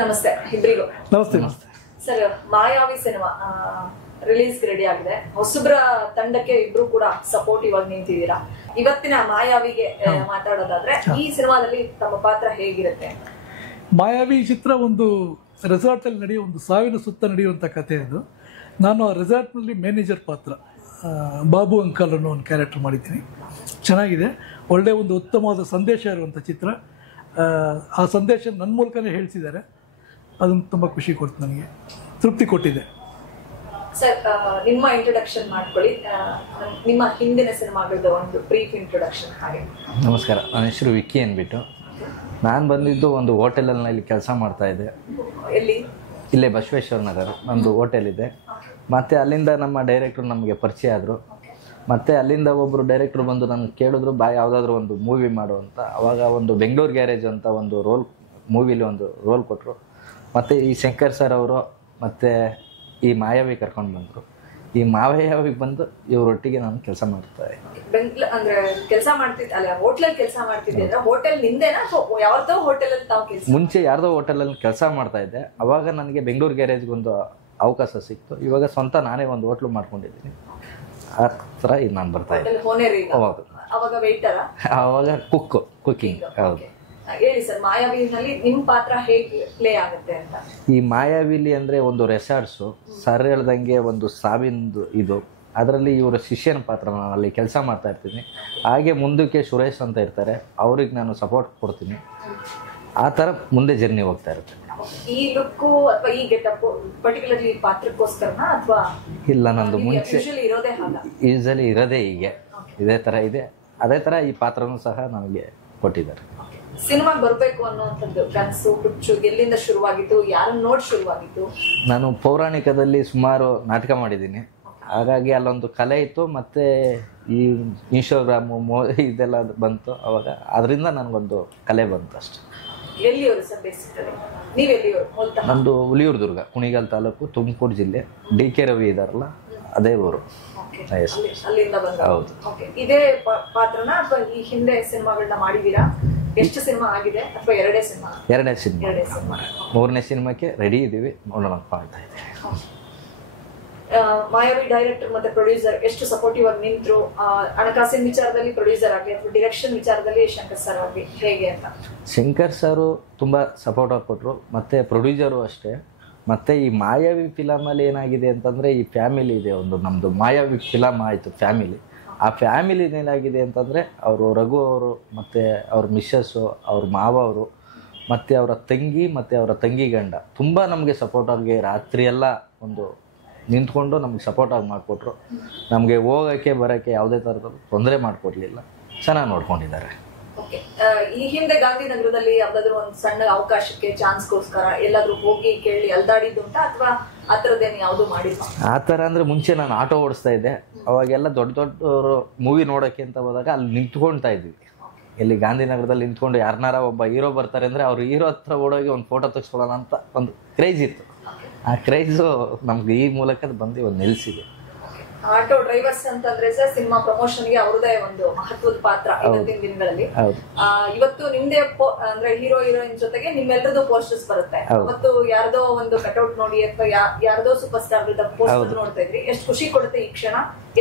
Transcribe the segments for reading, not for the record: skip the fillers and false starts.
ನಮಸ್ತೆ ಇಬ್ಬರಿಗೂ. ನಮಸ್ತೆ ನಮಸ್ತೆ ಸರ್, ಮಾಯಾವಿ ಸಿನಿಮಾ ರಿಲೀಸ್ ರೆಡಿ ಆಗಿದೆ. ಹೊಸಬ್ರ ತಂಡಕ್ಕೆ ಇಬ್ರು ಕೂಡ ಸಪೋರ್ಟಿವ್ ಆಗಿ ನಿಂತಿದ್ದೀರಾ. ಇವತ್ತಿನ ಮಾಯಾವಿಗೆ ಮಾತಾಡೋದಾದ್ರೆ ಈ ಸಿನಿಮಾದಲ್ಲಿ ತಮ್ಮ ಪಾತ್ರ ಹೇಗಿರುತ್ತೆ? ಮಾಯಾವಿ ಚಿತ್ರ ಒಂದು ರೆಸಾರ್ಟ್ ಅಲ್ಲಿ ನಡೆಯುವ ಒಂದು ಸಾವಿನ ಸುತ್ತ ನಡೆಯುವಂಥ ಕಥೆ ಅದು. ನಾನು ಆ ರೆಸಾರ್ಟ್ನಲ್ಲಿ ಮ್ಯಾನೇಜರ್ ಪಾತ್ರ ಬಾಬು ಅಂಕಲ್ ಅನ್ನೋ ಒಂದು ಕ್ಯಾರೆಕ್ಟರ್ ಮಾಡಿದ್ದೀನಿ. ಚೆನ್ನಾಗಿದೆ, ಒಳ್ಳೆಯ ಒಂದು ಉತ್ತಮವಾದ ಸಂದೇಶ ಇರುವಂಥ ಚಿತ್ರ. ಆ ಸಂದೇಶ ನನ್ನ ಮೂಲಕನೇ ಹೇಳ್ತಿದ್ದಾರೆ. ಅದನ್ನು ತುಂಬ ಖುಷಿ ಕೊಡ್ತು, ನನಗೆ ತೃಪ್ತಿ ಕೊಟ್ಟಿದೆ. ಸರ್, ನಿಮ್ಮ ಇಂಟ್ರೊಡಕ್ಷನ್ ಮಾಡ್ಕೊಳ್ಳಿ. ನಿಮ್ಮ ಹಿಂದಿನ ಸಿನಿಮಾಗಳದ್ದು ಒಂದು ಬ್ರೀಫ್ ಇಂಟ್ರೊಡಕ್ಷನ್ ಹಾಗೆ. ನಮಸ್ಕಾರ, ನನ್ನ ಹೆಸರು ವಿಕ್ಕಿ ಅಂದ್ಬಿಟ್ಟು. ನಾನು ಬಂದಿದ್ದು ಒಂದು ಹೋಟೆಲಲ್ಲಿ ಕೆಲಸ ಮಾಡ್ತಾ ಇದ್ದೆ. ಎಲ್ಲಿ? ಇಲ್ಲೇ ಬಸವೇಶ್ವರ ನಗರ ನಮ್ಮದು ಹೋಟೆಲ್ ಇದೆ. ಮತ್ತು ಅಲ್ಲಿಂದ ನಮ್ಮ ಡೈರೆಕ್ಟ್ರು ನಮಗೆ ಪರಿಚಯ ಆದರು. ಮತ್ತು ಅಲ್ಲಿಂದ ಒಬ್ಬರು ಡೈರೆಕ್ಟ್ರು ಬಂದು ನನಗೆ ಕೇಳಿದ್ರು, ಯಾವುದಾದ್ರೂ ಒಂದು ಮೂವಿ ಮಾಡು ಅಂತ. ಆವಾಗ ಒಂದು ಬೆಂಗಳೂರು ಗ್ಯಾರೇಜ್ ಅಂತ ಒಂದು ಮೂವಿಲಿ ಒಂದು ರೋಲ್ ಕೊಟ್ಟರು. ಮತ್ತು ಈ ಶಂಕರ್ ಸರ್ ಅವರು ಮತ್ತು ಈ ಮಾಯಾವಿ ಕರ್ಕೊಂಡು ಬಂದರು. ಈ ಮಾಯಾವಿಗೆ ಬಂದು ಇವರೊಟ್ಟಿಗೆ ನಾನು ಕೆಲಸ ಮಾಡ್ತಾ ಇದ್ದೆ. ಅಂದ್ರೆ ಕೆಲಸ ಮಾಡ್ತಿದ್ದೆ ಅಲ್ಲ, ಹೋಟೆಲ್ ಕೆಲಸ ಮಾಡ್ತಿದ್ದೆ ಅಂದ್ರೆ ಹೋಟೆಲ್ ನಿಂದೇನಾ ಅಥವಾ ಯಾವ್ದೋ ಹೋಟೆಲ್ ಅಲ್ಲಿ ತಾವು ಕೆಲಸ? ಮುಂಚೆ ಯಾರ್ದೋ ಹೋಟೆಲಲ್ಲಿ ಕೆಲಸ ಮಾಡ್ತಾ ಇದ್ದೆ. ಅವಾಗ ನನಗೆ ಬೆಂಗಳೂರು ಗ್ಯಾರೇಜ್ಗೆ ಒಂದು ಅವಕಾಶ ಸಿಕ್ತು. ಇವಾಗ ಸ್ವಂತ ನಾನೇ ಒಂದು ಹೋಟ್ಲು ಮಾಡ್ಕೊಂಡಿದ್ದೀನಿ. ಆ ಥರ ಈಗ ನಾನು ಬರ್ತಾ ಇದ್ದೆ. ಅವಾಗ ವೇಟರ, ಅವಾಗ ಕುಕ್ಕಿಂಗ್. ಹೌದು. ಹೇಳಿ ಸರ್, ಮಾಯಾವಿನಲ್ಲಿ ನಿಮ್ಮ ಪಾತ್ರ ಹೇಗೆ ಪ್ಲೇ ಆಗುತ್ತೆ ಅಂತ? ಈ ಮಾಯಾವಿಲಿ ಅಂದರೆ ಒಂದು ರೆಸಾರ್ಟ್ಸು ಸರ್ ಹೇಳ್ದಂಗೆ ಒಂದು ಸಾವಿಂದು ಇದು. ಅದರಲ್ಲಿ ಇವರ ಶಿಷ್ಯನ ಪಾತ್ರ ನಾನು ಅಲ್ಲಿ ಕೆಲಸ ಮಾಡ್ತಾ ಇರ್ತೀನಿ. ಹಾಗೆ ಮುಂದಕ್ಕೆ ಸುರೇಶ್ ಅಂತ ಇರ್ತಾರೆ, ಅವ್ರಿಗೆ ನಾನು ಸಪೋರ್ಟ್ ಕೊಡ್ತೀನಿ. ಆ ಥರ ಮುಂದೆ ಜರ್ನಿ ಹೋಗ್ತಾ ಇರುತ್ತೆ. ಈ ಲುಕ್ಕು ಅಥವಾ ಈ ಗೆಟಪ್ ಪರ್ಟಿಕ್ಯುಲರ್ಲಿ ಪಾತ್ರಕ್ಕೋಸ್ಕರನಾ ಅಥವಾ ಇಲ್ಲ, ನಂದು ಮುಂಚೆ ಯೂಶಲಿ ಇರೋದೇ ಹೀಗೆ, ಇದೇ ಥರ ಇದೆ. ಅದೇ ಥರ ಈ ಪಾತ್ರನೂ ಸಹ ನನಗೆ ಕೊಟ್ಟಿದ್ದಾರೆ. ಸಿನಿಮಾ ಬರಬೇಕು ಅನ್ನೋಂಥದ್ದು ಕನಸು ಹುಚ್ಚು ಎಲ್ಲಿಂದ ಶುರುವಾಗಿತ್ತು? ಯಾರನ್ನ ನೋಡಿ ಶುರುವಾಗಿತ್ತು? ನಾನು ಪೌರಾಣಿಕದಲ್ಲಿ ಸುಮಾರು ನಾಟಕ ಮಾಡಿದ್ದೀನಿ. ಹಾಗಾಗಿ ಅಲ್ಲೊಂದು ಕಲೆ ಇತ್ತು. ಮತ್ತು ಈ ಇನ್ಸ್ಟಾಗ್ರಾಮು ಇದೆಲ್ಲ ಬಂತು. ಅವಾಗ ಅದರಿಂದ ನನಗೊಂದು ಕಲೆ ಬಂತು ಅಷ್ಟೆ. ಎಲ್ಲಿಯವರು ಸರ್ ಬೇಸಿಕಲಿ? ನೀವೆಲ್ಲಿಯವರು? ನಮ್ಮದು ಹುಲಿಯೂರು ದುರ್ಗ, ಕುಣಿಗಲ್ ತಾಲೂಕು, ತುಮಕೂರು ಜಿಲ್ಲೆ. DK ರವಿ ಇದಾರಲ್ಲ, ಅದೇ ಊರು. ಅಲ್ಲಿಂದ ಬಂದ? ಹೌದು. ಇದೇ ಪಾತ್ರನ ಅಥವಾ ಈ ಹಿಂದೆ ಸಿನಿಮಾಗಳನ್ನ ಮಾಡಿದೀರಾ? ಎಷ್ಟು ಸಿನಿಮಾ ಆಗಿದೆ ಅಥವಾ ಎರಡೇ ಸಿನಿಮಾ? ಎರಡನೇ ಸಿನಿಮಾ. ಮೂರನೇ ಸಿನಿಮಾಕ್ಕೆ ರೆಡಿ ಇದ್ದೀವಿ, ನೋಡೋಣ ಮಾಡ್ತಾ ಇದ್ದೀವಿ. ಮಾಯಾವಿ ಡೈರೆಕ್ಟರ್ ಮತ್ತೆ ಪ್ರೊಡ್ಯೂಸರ್ ಎಷ್ಟು ಸಪೋರ್ಟಿವ್ ಆಗಿ ನಿಂತರು? ಹಣಕಾಸಿನ ವಿಚಾರದಲ್ಲಿ ಪ್ರೊಡ್ಯೂಸರ್ ಆಗಲಿ ಅಥವಾ ಡೈರೆಕ್ಷನ್ ವಿಚಾರದಲ್ಲಿ ಶಂಕರ್ ಸರ್ ಆಗಲಿ ಹೇಗೆ ಅಂತ? ಶಂಕರ್ ಸರು ತುಂಬ ಸಪೋರ್ಟ್ ಆಗಿ ಕೊಟ್ಟರು, ಮತ್ತು ಪ್ರೊಡ್ಯೂಸರು ಅಷ್ಟೇ. ಮತ್ತು ಈ ಮಾಯಾವಿ ಫಿಲಮಲ್ಲಿ ಏನಾಗಿದೆ ಅಂತಂದರೆ, ಈ ಫ್ಯಾಮಿಲಿ ಇದೆ ಒಂದು, ನಮ್ಮದು ಮಾಯಾವಿ ಫಿಲಮ್ ಆಯಿತು ಫ್ಯಾಮಿಲಿ. ಆ ಫ್ಯಾಮಿಲಿ ಏನಾಗಿದೆ ಅಂತಂದರೆ, ಅವರು ರಘು ಅವರು ಮತ್ತು ಅವ್ರ ಮಿಸ್ಸಸ್ಸು, ಅವ್ರ ಮಾವ ಅವರು ಮತ್ತು ಅವರ ತಂಗಿ ಮತ್ತು ಅವರ ತಂಗಿ ಗಂಡ ತುಂಬ ನಮಗೆ ಸಪೋರ್ಟಾಗಿ ರಾತ್ರಿಯೆಲ್ಲ ಒಂದು ನಿಂತ್ಕೊಂಡು ನಮಗೆ ಸಪೋರ್ಟಾಗಿ ಮಾಡಿಕೊಟ್ರು. ನಮಗೆ ಹೋಗೋಕ್ಕೆ ಬರೋಕ್ಕೆ ಯಾವುದೇ ಥರದ ತೊಂದರೆ ಮಾಡಿಕೊಡ್ಲಿಲ್ಲ. ಚೆನ್ನಾಗಿ ನೋಡ್ಕೊಂಡಿದ್ದಾರೆ. ಈ ಹಿಂದೆ ಗಾಂಧಿನಗರದಲ್ಲಿ ಯಾವುದಾದ್ರೂ ಒಂದು ಸಣ್ಣ ಅವಕಾಶಕ್ಕೆ ಚಾನ್ಸ್ಗೋಸ್ಕರ ಎಲ್ಲಾದ್ರೂ ಹೋಗಿ ಕೇಳಿ ಅಲ್ದಾಡಿದ್ದುಂಟ ಅಥವಾ ಆ ಥರದ್ದೇನು ಯಾವುದು ಮಾಡಿಲ್ಲ? ಆ ಥರ ಅಂದರೆ ಮುಂಚೆ ನಾನು ಆಟೋ ಓಡಿಸ್ತಾ ಇದ್ದೆ. ಅವಾಗೆಲ್ಲ ದೊಡ್ಡವರು ಮೂವಿ ನೋಡೋಕ್ಕೆ ಅಂತ ಹೋದಾಗ ಅಲ್ಲಿ ನಿಂತ್ಕೊಳ್ತಾ ಇದ್ವಿ. ಇಲ್ಲಿ ಗಾಂಧಿನಗರದಲ್ಲಿ ನಿಂತ್ಕೊಂಡು ಯಾರನ್ನಾರ ಒಬ್ಬ ಹೀರೋ ಬರ್ತಾರೆ ಅಂದರೆ ಅವ್ರು ಹೀರೋ ಹತ್ರ ಓಡೋಗಿ ಒಂದು ಫೋಟೋ ತೆಗೆಸ್ಕೊಳ್ಳೋಣ ಅಂತ ಒಂದು ಕ್ರೇಜ್ ಇತ್ತು. ಆ ಕ್ರೇಜು ನಮ್ಗೆ ಈ ಮೂಲಕ ಬಂದು ಒಂದು ನಿಲ್ಲಿಸಿದೆ. ಆಟೋ ಡ್ರೈವರ್ಸ್ ಅಂತಂದ್ರೆ ಸರ್, ಸಿನಿಮಾ ಪ್ರಮೋಷನ್ಗೆ ಅವ್ರದೇ ಒಂದು ಮಹತ್ವದ ಪಾತ್ರ ಇವತ್ತಿನ ದಿನಗಳಲ್ಲಿ. ಇವತ್ತು ನಿಮ್ದೇ ಅಂದ್ರೆ ಹೀರೋ ಹೀರೋಯಿನ್ ಜೊತೆಗೆ ನಿಮ್ಮೆಲ್ಲರದು ಪೋಸ್ಟರ್ಸ್ ಬರುತ್ತೆ. ಮತ್ತು ಯಾರ್ದೋ ಒಂದು ಕಟ್ಔಟ್ ನೋಡಿ ಅಥವಾ ಯಾರ್ದೋ ಸೂಪರ್ ಸ್ಟಾರ್ ಪೋಸ್ಟರ್ ನೋಡ್ತಾ ಇದ್ರಿ, ಎಷ್ಟು ಖುಷಿ ಕೊಡುತ್ತೆ ಈ ಕ್ಷಣ.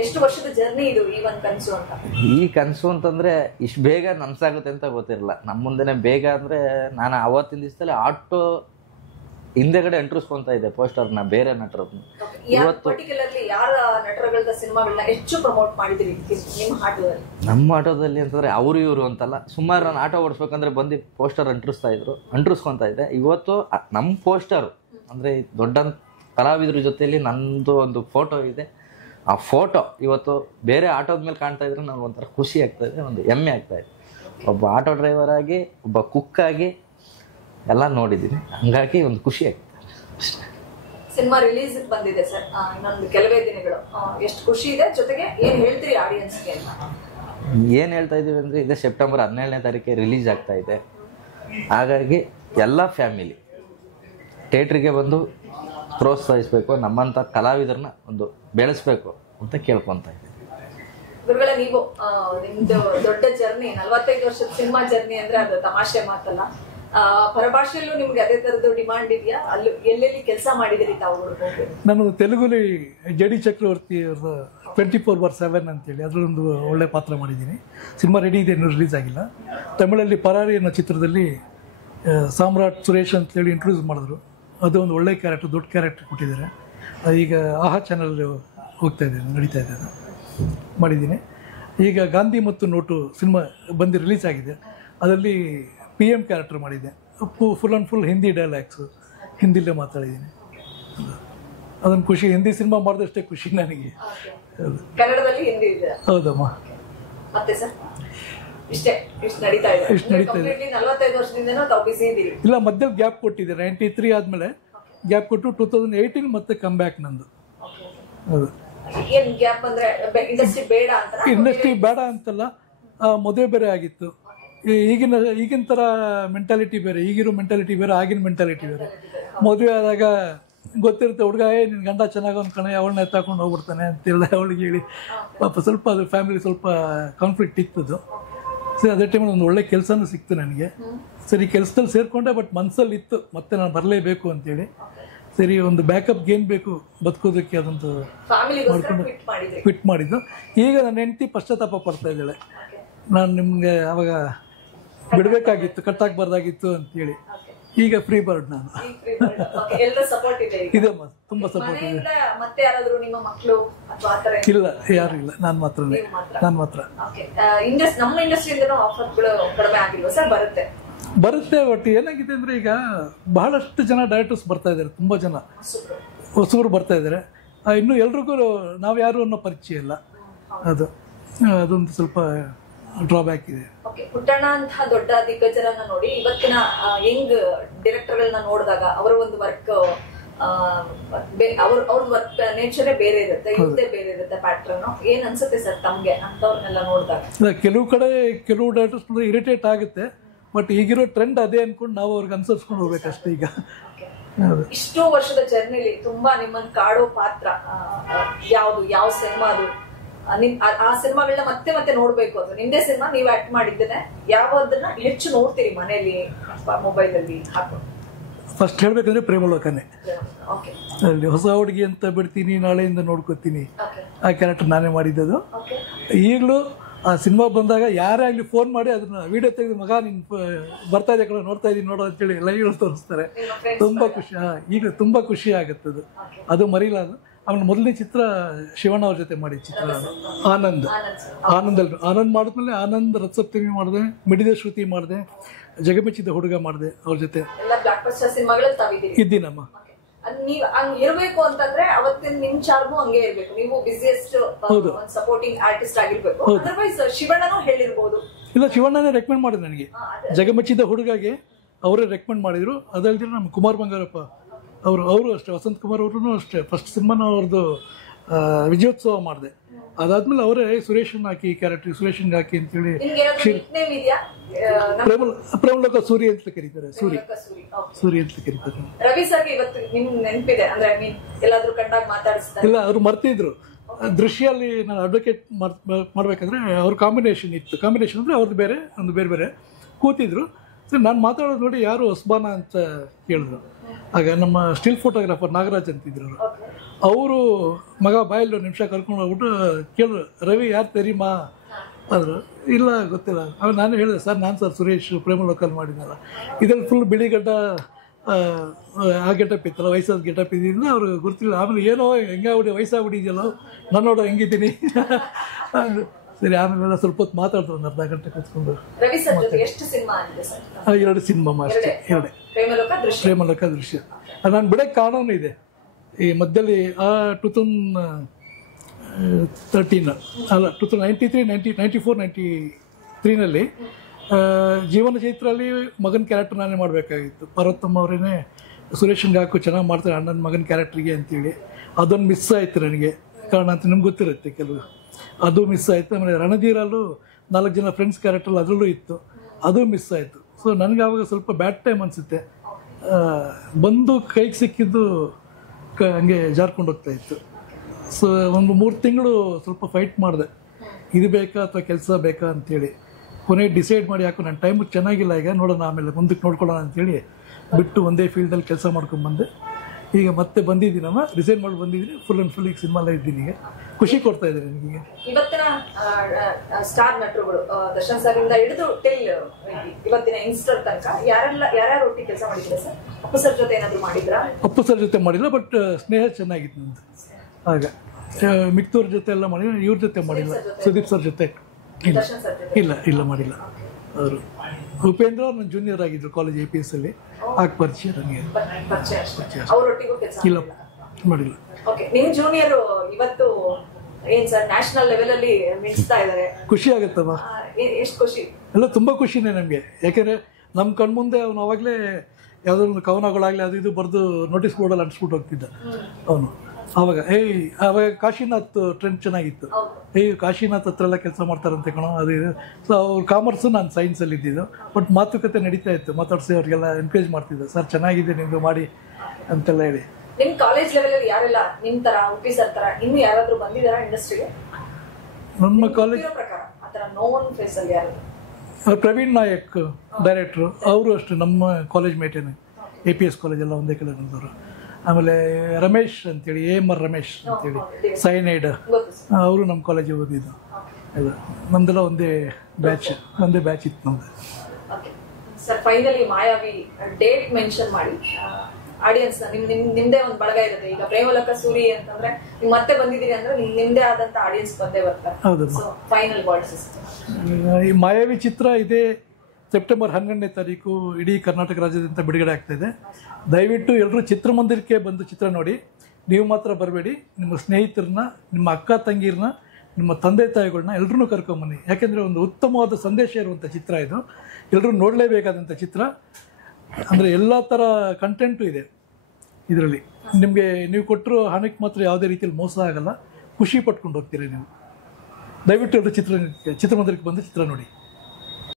ಎಷ್ಟು ವರ್ಷದ ಜರ್ನಿ ಇದು ಈ ಒಂದು ಕನಸು ಅಂತ? ಈ ಕನಸು ಅಂತಂದ್ರೆ ಇಷ್ಟು ಬೇಗ ನನ್ಸಾಗುತ್ತೆ ಅಂತ ಗೊತ್ತಿರಲ್ಲ. ನಮ್ಮ ಮುಂದೆನೆ ಬೇಗ ಅಂದ್ರೆ, ನಾನು ಅವತ್ತಿನ ದಿವಸದಲ್ಲಿ ಆಟೋ ಹಿಂದೆಗಡೆ ಎಂಟ್ರಿಸ್ಕೊಂತ ಇದೆ ಪೋಸ್ಟರ್ನ ಬೇರೆ ನಟರನ್ನ. ಪರ್ಟಿಕ್ಯುಲರ್ಲಿ ಯಾರ ನಟರಗಳ ಸಿನಿಮಾಗಳನ್ನ ಹೆಚ್ಚು ಪ್ರಮೋಟ್ ಮಾಡಿದ್ರಿ ನಿಮ್ಮ ಆಟೋದಲ್ಲಿ? ನಮ್ಮ ಆಟೋದಲ್ಲಿ ಅಂತಂದ್ರೆ ಅವರು ಇವರು ಅಂತಲ್ಲ, ಸುಮಾರು ನಾನು ಆಟೋ ಓಡಿಸ್ಬೇಕಂದ್ರೆ ಬಂದು ಪೋಸ್ಟರ್ ಅಂಟ್ರಿಸ್ಕೊಂತ ಇದ್ದೆ. ಇವತ್ತು ನಮ್ಮ ಪೋಸ್ಟರ್ ಅಂದ್ರೆ ದೊಡ್ಡ ಕಲಾವಿದ್ರ ಜೊತೆಯಲ್ಲಿ ನಂದು ಒಂದು ಫೋಟೋ ಇದೆ. ಆ ಫೋಟೋ ಇವತ್ತು ಬೇರೆ ಆಟೋದ ಮೇಲೆ ಕಾಣ್ತಾ ಇದ್ರೆ ನನಗೆ ಒಂಥರ ಖುಷಿ ಆಗ್ತಾ ಇದೆ, ಒಂದು ಹೆಮ್ಮೆ ಆಗ್ತಾ ಇದೆ. ಒಬ್ಬ ಆಟೋ ಡ್ರೈವರ್ ಆಗಿ, ಒಬ್ಬ ಕುಕ್ ಆಗಿ ಎಲ್ಲ ನೋಡಿದ್ದೀನಿ. ಹಂಗಾಗಿ ಒಂದು ಖುಷಿ ಆಗ್ತದೆ. ಸಿನಿಮಾ ರಿಲೀಸ್ ಬಂದಿದೆ ಸರ್, ಇನ್ನೊಂದು ಕೆಲವೇ ದಿನಗಳು. ಎಷ್ಟು ಖುಷಿ ಇದೆ, ಜೊತೆಗೆ ಏನ್ ಹೇಳ್ತೀರಿ ಆಡಿಯನ್ಸ್ಗೆ? ಏನು ಹೇಳ್ತಾ ಇದ್ದೀವಿ ಅಂದರೆ, ಇದೇ ಸೆಪ್ಟೆಂಬರ್ 17ನೇ ತಾರೀಕಿಗೆ ರಿಲೀಸ್ ಆಗ್ತಾ ಇದೆ. ಹಾಗಾಗಿ ಎಲ್ಲ ಫ್ಯಾಮಿಲಿ ಥಿಯೇಟ್ರಿಗೆ ಬಂದು ಪ್ರೋತ್ಸಾಹಿಸಬೇಕು, ನಮ್ಮಂಥ ಕಲಾವಿದರನ್ನ ಒಂದು ಬೆಳೆಸಬೇಕು ಅಂತ ಕೇಳ್ಕೊತಾ ಇದ್ದೀನಿ. ಗುರುಗಳ, ನೀವು ನಿಮ್ದು ದೊಡ್ಡ ಜರ್ನಿ, 45 ವರ್ಷದ ಸಿನಿಮಾ ಜರ್ನಿ ಅಂದ್ರೆ ಅದು ತಮಾಷೆ ಮಾತಲ್ಲ. ಪರಭಾಷೆಯಲ್ಲೂ ನಿಮ್ಗೆ ಅದೇ ತರದ್ದು ಡಿಮಾಂಡ್ ಇದೆಯಾ? ಅಲ್ಲಿ ಎಲ್ಲೆಲ್ಲಿ ಕೆಲಸ ಮಾಡಿದಿರಿ ತಾವು? ನಾನು ತೆಲುಗುಲಿ ಜಡಿ ಚಕ್ರವರ್ತಿ ಅವ್ರದ್ದು 24/7 ಅಂತೇಳಿ ಅದರಲ್ಲೊಂದು ಒಳ್ಳೆ ಪಾತ್ರ ಮಾಡಿದ್ದೀನಿ. ಸಿನಿಮಾ ರೆಡಿ ಇದೆ, ಇನ್ನೂ ರಿಲೀಸ್ ಆಗಿಲ್ಲ. ತಮಿಳಲ್ಲಿ ಪರಾರಿ ಅನ್ನೋ ಚಿತ್ರದಲ್ಲಿ ಸಾಮ್ರಾಟ್ ಸುರೇಶ್ ಅಂತೇಳಿ ಇಂಟ್ರೊಡ್ಯೂಸ್ ಮಾಡಿದ್ರು. ಅದು ಒಂದು ಒಳ್ಳೆ ಕ್ಯಾರೆಕ್ಟರ್, ದೊಡ್ಡ ಕ್ಯಾರೆಕ್ಟರ್ ಕೊಟ್ಟಿದ್ದಾರೆ. ಈಗ ಆಹಾ ಚಾನಲ್ ಹೋಗ್ತಾ ಇದೆ, ನಡೀತಾ ಇದೆ, ಅದು ಮಾಡಿದ್ದೀನಿ. ಈಗ ಗಾಂಧಿ ಮತ್ತು ನೋಟು ಸಿನಿಮಾ ಬಂದು ರಿಲೀಸ್ ಆಗಿದೆ. ಅದರಲ್ಲಿ PM ಕ್ಯಾರೆಕ್ಟರ್ ಮಾಡಿದ್ದೆ. Full and full Hindi dialogues, ಹಿಂದಿಲೇ ಮಾತಾಡಿದ್ದೀನಿ. ಅದೊಂದು ಖುಷಿ. ಹಿಂದಿ ಸಿನಿಮಾ ಮಾಡಿದಷ್ಟೇ ಖುಷಿ ನನಗೆ. ಕನ್ನಡದಲ್ಲಿ ಹಿಂದಿ ಇದೆ? ಹೌದಮ್ಮ. ಮತ್ತೆ ಸರ್ ಇಷ್ಟೇ ನಡೀತಾ ಇದೆ? 45 ವರ್ಷದಿಂದನೂ ತಾವು ಬಿಸಿ ಇದ್ದೀರಿ? ಇಲ್ಲ, ಮಧ್ಯದಲ್ಲಿ ಗ್ಯಾಪ್ ಕೊಟ್ಟಿದೆ. 93 ಆದಮೇಲೆ ಗ್ಯಾಪ್ ಕೊಟ್ಟು 2018 ಮತ್ತೆ ಕಮ್ ಬ್ಯಾಕ್ ನಂದು. ಹೌದು. ಏನ್ ಗ್ಯಾಪ್ ಅಂದ್ರೆ ಇಂಡಸ್ಟ್ರಿ ಬೇಡ ಅಂತ? ಇಂಡಸ್ಟ್ರಿ ಬೇಡ ಅಂತಲ್ಲ, ಮದುವೆ ಬೇರೆ ಆಗಿತ್ತು. ಈಗಿನ ಥರ ಮೆಂಟಾಲಿಟಿ ಬೇರೆ, ಈಗಿರೋ ಮೆಂಟಾಲಿಟಿ ಬೇರೆ, ಆಗಿನ ಮೆಂಟಾಲಿಟಿ ಬೇರೆ. ಮದುವೆ ಆದಾಗ ಗೊತ್ತಿರುತ್ತೆ, ಹುಡುಗ ನಿನ್ನ ಗಂಡ ಚೆನ್ನಾಗಿ ಒಂದು ಕಣೆ, ಅವಳನ್ನ ಎತ್ತಾಕೊಂಡು ಹೋಗ್ಬಿಡ್ತಾನೆ ಅಂತೆಲ್ಲ ಅವಳಿಗೆ ಹೇಳಿ ಪಾಪ ಸ್ವಲ್ಪ ಅದು ಫ್ಯಾಮಿಲಿ ಸ್ವಲ್ಪ ಕಾನ್ಫ್ಲಿಕ್ಟ್ ಇತ್ತದು. ಸರಿ, ಅದೇ ಟೈಮಲ್ಲಿ ಒಂದು ಒಳ್ಳೆ ಕೆಲಸನೂ ಸಿಕ್ತು ನನಗೆ. ಸರಿ, ಕೆಲಸದಲ್ಲಿ ಸೇರಿಕೊಂಡೆ, ಬಟ್ ಮನಸ್ಸಲ್ಲಿ ಇತ್ತು ಮತ್ತೆ ನಾನು ಬರಲೇಬೇಕು ಅಂತೇಳಿ. ಸರಿ, ಒಂದು ಬ್ಯಾಕಪ್ ಗೇನ್ ಬೇಕು ಬದುಕೋದಕ್ಕೆ, ಅದಂತೂ ಮಾಡ್ಕೊಂಡು ಕ್ವಿಟ್ ಮಾಡಿದ್ದು. ಈಗ ನನ್ನ ಹೆಂಡತಿ ಪಶ್ಚಾತ್ತಾಪ ಪಡ್ತಾ ಇದ್ದಾಳೆ, ನಾನು ನಿಮಗೆ ಅವಾಗ ಬಿಡಬೇಕಾಗಿತ್ತು, ಕಟ್ಟಾಕಬಾರ್ದಾಗಿತ್ತು ಅಂತೇಳಿ. ಈಗ ಫ್ರೀ ಬರ್ಡ್ ನಾನು. ಇದೆಮ್ಮ, ತುಂಬ ಸಪೋರ್ಟ್ ಇದೆ. ಇಲ್ಲ, ಯಾರು ಇಲ್ಲ, ನಾನು ಮಾತ್ರ. ಬರುತ್ತೆ. ಬಟ್ ಏನಾಗಿದೆ ಅಂದ್ರೆ ಈಗ ಬಹಳಷ್ಟು ಜನ ಡೈರೆಕ್ಟರ್ಸ್ ಬರ್ತಾ ಇದ್ದಾರೆ, ತುಂಬಾ ಜನ ಹೊಸಬರು ಬರ್ತಾ ಇದ್ದಾರೆ. ಇನ್ನು ಎಲ್ರಿಗೂ ನಾವು ಯಾರು ಅನ್ನೋ ಪರಿಚಯ ಇಲ್ಲ. ಅದೊಂದು ಸ್ವಲ್ಪ ಡ್ರಾಬ್ಯಾಕ್ ಇದೆ. ಪುಟ್ಟಣ್ಣ ಅಂತ ದೊಡ್ಡ ದಿಗ್ಗಜರನ್ನ ನೋಡಿ ಇವತ್ತಿನ ಯಂಗ್ ಡೈರೆಕ್ಟರ್ಗಳನ್ನ ನೋಡಿದಾಗ ಅವರ ಒಂದು ವರ್ಕ್, ಅವ್ರ ವರ್ಕ್ ನೇಚರೇ ಬೇರೆ ಇರುತ್ತೆ, ಇವ್ರದೇ ಬೇರೆ ಇರುತ್ತೆ ಪ್ಯಾಟ್ರನ್. ಏನ್ ಅನ್ಸುತ್ತೆ ಸರ್ ತಮ್ಗೆ ಅಂತವ್ರನ್ನೆಲ್ಲ ನೋಡಿದಾಗ? ಕೆಲವು ಕಡೆ ಕೆಲವು ಡೈರೆಕ್ಟರ್ಸ್ ಇರಿಟೇಟ್ ಆಗುತ್ತೆ, ಬಟ್ ಈಗಿರೋ ಟ್ರೆಂಡ್ ಅದೇ ಅನ್ಕೊಂಡು ನಾವು ಅವ್ರಿಗೆ ಅನುಸರಿಸ್ಕೊಂಡು ಹೋಗ್ಬೇಕಷ್ಟೇ. ಈಗ ಇಷ್ಟು ವರ್ಷದ ಜರ್ನಿಲಿ ತುಂಬಾ ನಿಮ್ಮನ್ನ ಕಾಡೋ ಪಾತ್ರ ಯಾವ್ದು, ಯಾವ ಸಿನಿಮಾ ಅದು? ಆ ಸಿನಿಮಾಗಳನ್ನ ಮತ್ತೆ ಮತ್ತೆ ನೋಡ್ಬೇಕು, ಅದು ನಿಮ್ದೇ ಸಿನಿಮಾ, ನೀವು ಆಕ್ಟ್ ಮಾಡಿದ್ದೇನೆ, ಯಾವ್ದನ್ನ ಹೆಚ್ಚು ನೋಡ್ತೀರಿ ಮನೆಯಲ್ಲಿ ಮೊಬೈಲ್ ಅಲ್ಲಿ ಹಾಕೊಂಡು? ಫಸ್ಟ್ ಹೇಳ್ಬೇಕಂದ್ರೆ ಪ್ರೇಮಲೋಕನೇ. ಅಲ್ಲಿ ಹೊಸ ಹುಡುಗಿ ಅಂತ ಬಿಡ್ತೀನಿ, ನಾಳೆಯಿಂದ ನೋಡ್ಕೋತೀನಿ, ಆ ಕ್ಯಾರೆಕ್ಟರ್ ನಾನೇ ಮಾಡಿದ್ದದು. ಈಗಲೂ ಆ ಸಿನಿಮಾ ಬಂದಾಗ ಯಾರೇ ಆಗಲಿ ಫೋನ್ ಮಾಡಿ ಅದನ್ನ ವಿಡಿಯೋ ತೆಗೆದು, ಮಗ ನೀನು ಬರ್ತಾ ಇದೆ ಕಡೆ ನೋಡ್ತಾ ಇದ್ದೀನಿ ನೋಡೋ ಅಂತೇಳಿ ಲೈವ್ ತೋರಿಸ್ತಾರೆ. ತುಂಬಾ ಖುಷಿ, ಈಗ ತುಂಬಾ ಖುಷಿ ಆಗುತ್ತದು, ಅದು ಮರಿಲಾದು. ಆಮೇಲೆ ಮೊದಲನೇ ಚಿತ್ರ ಶಿವಣ್ಣ ಅವ್ರ ಜೊತೆ ಮಾಡಿದ ಚಿತ್ರ ಆನಂದ್ ಮಾಡಿದ್ಮೇಲೆ ಆನಂದ್ ರಥಸಪ್ತಮಿ ಮಾಡಿದೆ, ಮಿಡಿದ ಶ್ರುತಿ ಮಾಡಿದೆ, ಜಗಮೆಚ್ಚಿದ ಹುಡುಗ ಮಾಡಿದೆ ಅವ್ರ ಜೊತೆ ಇದ್ದೀನಮ್ಮ. ನೀವ್ ಹಂಗ್ ಇರ್ಬೇಕು ಅಂತಂದ್ರೆ ಅವತ್ತಿನ ನಿಮ್ ಚಾರ್ಮು ಹಂಗೆ ಇರ್ಬೇಕು, ನೀವು ಬಿಸಿಯೆಸ್ಟ್ ಸಪೋರ್ಟಿಂಗ್ ಆರ್ಟಿಸ್ಟ್ ಆಗಿರ್ಬೇಕು. ಅದರ್ವೈಸ್ ಶಿವಣ್ಣನೂ ಹೇಳಿರ್ಬೋದು. ಇಲ್ಲ, ಶಿವಣ್ಣನೇ ರೆಕಮೆಂಡ್ ಮಾಡಿದ್ರು ನನಗೆ, ಜಗಮೆಚ್ಚಿದ ಹುಡುಗಗೆ ಅವರೇ ರೆಕಮೆಂಡ್ ಮಾಡಿದ್ರು. ಅದಲ್ದಿರ ನಮ್ಮ ಕುಮಾರ್ ಬಂಗಾರಪ್ಪ ಅವರು ಅಷ್ಟೇ, ವಸಂತ್ ಕುಮಾರ್ ಅವ್ರೂ ಅಷ್ಟೇ. ಫಸ್ಟ್ ಸಿನಿಮಾನ ಅವ್ರದ್ದು ವಿಜಯೋತ್ಸವ ಮಾಡಿದೆ. ಅದಾದ್ಮೇಲೆ ಅವರೇ ಸುರೇಶನ್ ಹಾಕಿ ಕ್ಯಾರೆಕ್ಟರ್, ಸುರೇಶನ್ಗೆ ಹಾಕಿ ಅಂತೇಳಿ ಪ್ರೇಮಲೋಕ ಸೂರಿ ಅಂತ ಕರೀತಾರೆ. ಸೂರಿ ಅಂತ ಕರೀತಾರೆ. ರವಿ ಸರ್ ಇವತ್ತು ನಿಮ್ ನೆನಪಿದೆ ಅಂದ್ರೆ ಎಲ್ಲಾದ್ರೂ ಕಂಡಾಗ ಮಾತಾಡಿಸ್ತಾರೆ? ಇಲ್ಲ, ಅವ್ರು ಮರ್ತಿದ್ರು. ದೃಶ್ಯಲ್ಲಿ ನಾನು ಅಡ್ವೊಕೇಟ್ ಮಾಡ್ಬೇಕಂದ್ರೆ ಅವ್ರ ಕಾಂಬಿನೇಷನ್ ಇತ್ತು. ಕಾಂಬಿನೇಷನ್ ಅಂದ್ರೆ ಅವ್ರದ್ದು ಬೇರೆ, ಒಂದು ಬೇರೆ ಬೇರೆ ಕೂತಿದ್ರು. ಸರಿ, ನಾನು ಮಾತಾಡೋದು ನೋಡಿ ಯಾರು ಹೊಸಬಾನ ಅಂತ ಕೇಳಿದ್ರು. ಆಗ ನಮ್ಮ ಸ್ಟಿಲ್ ಫೋಟೋಗ್ರಾಫರ್ ನಾಗರಾಜ್ ಅಂತಿದ್ರು, ಅವರು ಮಗ ಬಾಯಲ್ಲಿ ಒಂದು ನಿಮಿಷ ಕರ್ಕೊಂಡು ಹೋಗ್ಬಿಟ್ಟು ಕೇಳಿದ್ರು, ರವಿ ಯಾರು ತೆರಿಮಾ ಆದರು. ಇಲ್ಲ ಗೊತ್ತಿಲ್ಲ. ಆಮೇಲೆ ನಾನು ಹೇಳಿದೆ, ಸರ್ ನಾನು ಸರ್ ಸುರೇಶ್ ಪ್ರೇಮಲೋಕಲ್ ಮಾಡಿದ್ನಲ್ಲ, ಇದರಲ್ಲಿ ಫುಲ್ ಬಿಳಿಗಡ್ಡ ಆ ಗೆಟಪ್ ಇತ್ತಲ್ಲ, ವಯಸ್ಸಾದ ಗೆಟಪ್ ಇದರಿಂದ ಅವ್ರು ಗೊತ್ತಿಲ್ಲ. ಆಮೇಲೆ ಏನೋ ಹೆಂಗಾಗ್ಬಿಡಿ ವಯಸ್ಸಾಗ್ಬಿಟ್ಟಿದೆಯಲ್ಲ, ನಾನು ನೋಡೋ ಹೆಂಗಿದ್ದೀನಿ. ಸರಿ, ಆಮೇಲೆ ಸ್ವಲ್ಪ ಹೊತ್ತು ಮಾತಾಡ್ತು, ಒಂದು ಅರ್ಧ ಗಂಟೆ ಕೂತ್ಕೊಂಡು. 2 ಸಿನಿಮಾ ಅಷ್ಟೇ, 2 ಪ್ರೇಮಲೋಕ ದೃಶ್ಯ. ನಾನು ಬಿಡಕ್ಕೆ ಕಾರಣವೂ ಇದೆ. ಈ ಮಧ್ಯದಲ್ಲಿ 2013 ಅಲ್ಲ 2093 94 93ನಲ್ಲಿ ಜೀವನ ಚೈತ್ರಲ್ಲಿ ಮಗನ ಕ್ಯಾರೆಕ್ಟರ್ ನಾನೇ ಮಾಡಬೇಕಾಗಿತ್ತು. ಪಾರ್ವತಮ್ಮ ಅವರೇನೆ ಸುರೇಶನ್ಗೆ ಹಾಕು ಚೆನ್ನಾಗಿ ಮಾಡ್ತಾರೆ ಅಣ್ಣನ ಮಗನ ಕ್ಯಾರೆಕ್ಟ್ರಿಗೆ ಅಂತೇಳಿ. ಅದೊಂದು ಮಿಸ್ ಆಯಿತು ನನಗೆ, ಕಾರಣ ಅಂತ ನಿಮ್ಗೆ ಗೊತ್ತಿರುತ್ತೆ ಕೆಲವು. ಅದು ಮಿಸ್ ಆಯಿತು. ಆಮೇಲೆ ರಣಧೀರಲ್ಲೂ 4 ಜನ ಫ್ರೆಂಡ್ಸ್ ಕ್ಯಾರೆಕ್ಟರ್ ಅದರಲ್ಲೂ ಇತ್ತು, ಅದು ಮಿಸ್ ಆಯಿತು. ಸೊ ನನಗೆ ಆವಾಗ ಸ್ವಲ್ಪ ಬ್ಯಾಡ್ ಟೈಮ್ ಅನಿಸುತ್ತೆ. ಬಂದು ಕೈಗೆ ಸಿಕ್ಕಿದ್ದು ಹಂಗೆ ಜಾರ್ಕೊಂಡು ಹೋಗ್ತಾ ಇತ್ತು. ಸೊ ಒಂದು 3 ತಿಂಗಳು ಸ್ವಲ್ಪ ಫೈಟ್ ಮಾಡಿದೆ, ಇದು ಬೇಕಾ ಅಥವಾ ಕೆಲಸ ಬೇಕಾ ಅಂತೇಳಿ. ಕೊನೆಗೆ ಡಿಸೈಡ್ ಮಾಡಿ ಯಾಕೋ ನನ್ನ ಟೈಮ್ ಚೆನ್ನಾಗಿಲ್ಲ ಈಗ ನೋಡೋಣ ಆಮೇಲೆ ಮುಂದಕ್ಕೆ ನೋಡ್ಕೊಳ್ಳೋಣ ಅಂತೇಳಿ ಬಿಟ್ಟು ಒಂದೇ ಫೀಲ್ಡಲ್ಲಿ ಕೆಲಸ ಮಾಡ್ಕೊಂಡ್ಬಂದೆ. ಈಗ ಮತ್ತೆ ಬಂದಿದ್ದೀನಮ್ಮ, ರಿಸೈನ್ ಮಾಡಿ ಬಂದಿದ್ದೀನಿ. ಫುಲ್ ಆ್ಯಂಡ್ ಫುಲ್ ಈಗ ಸಿನಿಮಾಲೇ ಇದ್ದೀನಿ. ಈಗ ಖುಷಿ ಕೊಡ್ತಾ ಇದ್ದೀನಿ ನನಗೆ. ಇವತ್ತಿನ ಸ್ಟಾರ್ ನಟರುಗಳು ದರ್ಶನ್ ಸರ್ ಇಂದ ಹಿಡಿದು ಟಿಲ್ ಇವತ್ತಿನ ಇನ್ಸ್ಟರ್ ತನಕ ಯಾರ್ಯಾರು ಒಟ್ಟಿಗೆ ಕೆಲಸ ಮಾಡಿದ್ರೆ ಸರ್? ಅಪ್ಪು ಸರ್ ಜೊತೆ ಏನಾದ್ರು ಮಾಡಿದ್ರಾ? ಅಪ್ಪು ಸರ್ ಜೊತೆ ಮಾಡಿಲ್ಲ, ಬಟ್ ಸ್ನೇಹ ಚೆನ್ನಾಗಿತ್ತು ನಂದು. ಆಗ ಮಿಕ್ತೂರ್ ಜೊತೆ ಎಲ್ಲ ಮಾಡಿಲ್ಲ, ಇವ್ರ ಜೊತೆ ಮಾಡಿಲ್ಲ. ಸುದೀಪ್ ಸರ್ ಜೊತೆ ಇಲ್ಲ ಮಾಡಿಲ್ಲ. ಅವರು ಉಪೇಂದ್ರ ನನ್ನ ಜೂನಿಯರ್ ಆಗಿದ್ರು ಕಾಲೇಜ್ APS ಅಲ್ಲಿ. ಆಗ ಪರಿಚಯ ನನಗೆ. ಇಲ್ಲ ಮಾಡಿಲ್ಲ. ನಿಮ್ ಜೂನಿಯರ್ ಇವತ್ತು ಏನ್ ಸರ್ ನ್ಯಾಷನಲ್ ಲೆವೆಲ್ ಅಲ್ಲಿ ಮಿಂಚ್ತಾ ಇದ್ದಾರೆ. ಖುಷಿ ಆಗುತ್ತಮ್ಮ. ಎಷ್ಟು ಖುಷಿ? ಎಲ್ಲ ತುಂಬಾ ಖುಷಿನೇ ನಮಗೆ. ಯಾಕೆಂದ್ರೆ ನಮ್ಮ ಕಣ್ಮುಂದೆ ಅವನು ಅವಾಗಲೇ ಯಾವುದೋ ಒಂದು ಕವನಗಳಾಗಲಿ ಅದು ಇದು ಬರೆದು ನೋಟಿಸ್ ಬೋರ್ಡಲ್ಲಿ ಅಂಟಿಸ್ಬಿಟ್ಟು ಹೋಗ್ತಿದ್ದ ಅವನು. ಅವಾಗ ಕಾಶಿನಾಥ್ ಟ್ರೆಂಡ್ ಚೆನ್ನಾಗಿತ್ತು. ಕಾಶಿನಾಥ್ ಹತ್ರ ಎಲ್ಲ ಕೆಲಸ ಮಾಡ್ತಾರಂತೆ ಕಣೋ ಅದು ಇದು. ಸೊ ಅವ್ರು ಕಾಮರ್ಸು, ನಾನು ಸೈನ್ಸಲ್ಲಿ ಇದ್ದಿದ್ದು. ಬಟ್ ಮಾತುಕತೆ ನಡೀತಾ ಇತ್ತು, ಮಾತಾಡಿಸಿ ಅವ್ರಿಗೆಲ್ಲ ಎನ್ಕರೇಜ್ ಮಾಡ್ತಿದ್ದೆ. ಸರ್ ಚೆನ್ನಾಗಿದೆ ನಿಮ್ದು ಮಾಡಿ ಅಂತೆಲ್ಲ ಹೇಳಿ. ನಿಮ್ ಕಾಲೇಜ್ ಲೆವೆಲ್ ಅಲ್ಲಿ ಯಾರೆಲ್ಲ ನಿಮ್ ತರ ಉಪ್ಪಿ ಸರ್ ತರ ಇನ್ನು ಯಾರಾದ್ರೂ ಬಂದಿದಾರ ಇಂಡಸ್ಟ್ರಿಗೆ? ನಮ್ಮ ಕಾಲೇಜ್ ಪ್ರಕಾರ ಆತರ ನೋನ್ ಫೇಸ್ ಅಲ್ಲಿ ಯಾರು? ಪ್ರವೀಣ್ ನಾಯಕ್ ಡೈರೆಕ್ಟ್ರು, ಅವರು ಅಷ್ಟು ನಮ್ಮ ಕಾಲೇಜ್ ಮೇಟೇನೆ. APS ಕಾಲೇಜ್ ಎಲ್ಲ ಒಂದೇ ಕಡೆ ಬಂದವರು. ಆಮೇಲೆ ರಮೇಶ್ ಅಂತೇಳಿ, AMR ರಮೇಶ್ ಅಂತೇಳಿ, ಸೈನೈಡ್, ಅವರು ನಮ್ಮ ಕಾಲೇಜಿಗೆ ಓದಿದ್ದು. ಎಲ್ಲ ನಮ್ದೆಲ್ಲ ಒಂದೇ ಬ್ಯಾಚ್ ಇತ್ತು ನಮ್ದು. ಸರ್ ಫೈನಲಿ ಮಾಯಾವಿ ಡೇಟ್ ಮೆನ್ಷನ್ ಮಾಡಿ ಆಡಿಯನ್ಸ್ ನಿಮ್ದೇ ಒಂದು ಬಳಗ ಇರುತ್ತೆ. ಈಗ ಪ್ರೇಮಲಕ ಸೂರಿ ಅಂತಂದ್ರೆ ನೀವು ಮತ್ತೆ ಬಂದಿದ್ದೀರಿ ಅಂದ್ರೆ ನಿಮ್ದೇ ಆದಂತ ಆಡಿಯನ್ಸ್ ಬಂದೇ ಬರ್ತಾರೆ. Final words. ಈ ಮಾಯಾವಿ ಚಿತ್ರ ಇದೇ ಸೆಪ್ಟೆಂಬರ್ 11ನೇ ತಾರೀಕು ಇಡೀ ಕರ್ನಾಟಕ ರಾಜ್ಯದಿಂದ ಬಿಡುಗಡೆ ಆಗ್ತಾ ಇದೆ. ದಯವಿಟ್ಟು ಎಲ್ಲರೂ ಚಿತ್ರಮಂದಿರಕ್ಕೆ ಬಂದು ಚಿತ್ರ ನೋಡಿ. ನೀವು ಮಾತ್ರ ಬರಬೇಡಿ, ನಿಮ್ಮ ಸ್ನೇಹಿತರನ್ನ, ನಿಮ್ಮ ಅಕ್ಕ ತಂಗಿರನ್ನ, ನಿಮ್ಮ ತಂದೆ ತಾಯಿಗಳನ್ನ ಎಲ್ಲರೂ ಕರ್ಕೊಂಬನ್ನಿ. ಯಾಕೆಂದರೆ ಒಂದು ಉತ್ತಮವಾದ ಸಂದೇಶ ಇರುವಂಥ ಚಿತ್ರ ಇದು. ಎಲ್ಲರೂ ನೋಡಲೇಬೇಕಾದಂಥ ಚಿತ್ರ. ಅಂದರೆ ಎಲ್ಲ ಥರ ಕಂಟೆಂಟು ಇದೆ ಇದರಲ್ಲಿ. ನಿಮಗೆ ನೀವು ಕೊಟ್ಟರು ಹಣಕ್ಕೆ ಮಾತ್ರ ಯಾವುದೇ ರೀತಿಯಲ್ಲಿ ಮೋಸ ಆಗಲ್ಲ. ಖುಷಿ ಪಟ್ಕೊಂಡು ಹೋಗ್ತೀರಿ ನೀವು. ದಯವಿಟ್ಟು ಎಲ್ಲರೂ ಚಿತ್ರಮಂದಿರಕ್ಕೆ ಬಂದು ಚಿತ್ರ ನೋಡಿ.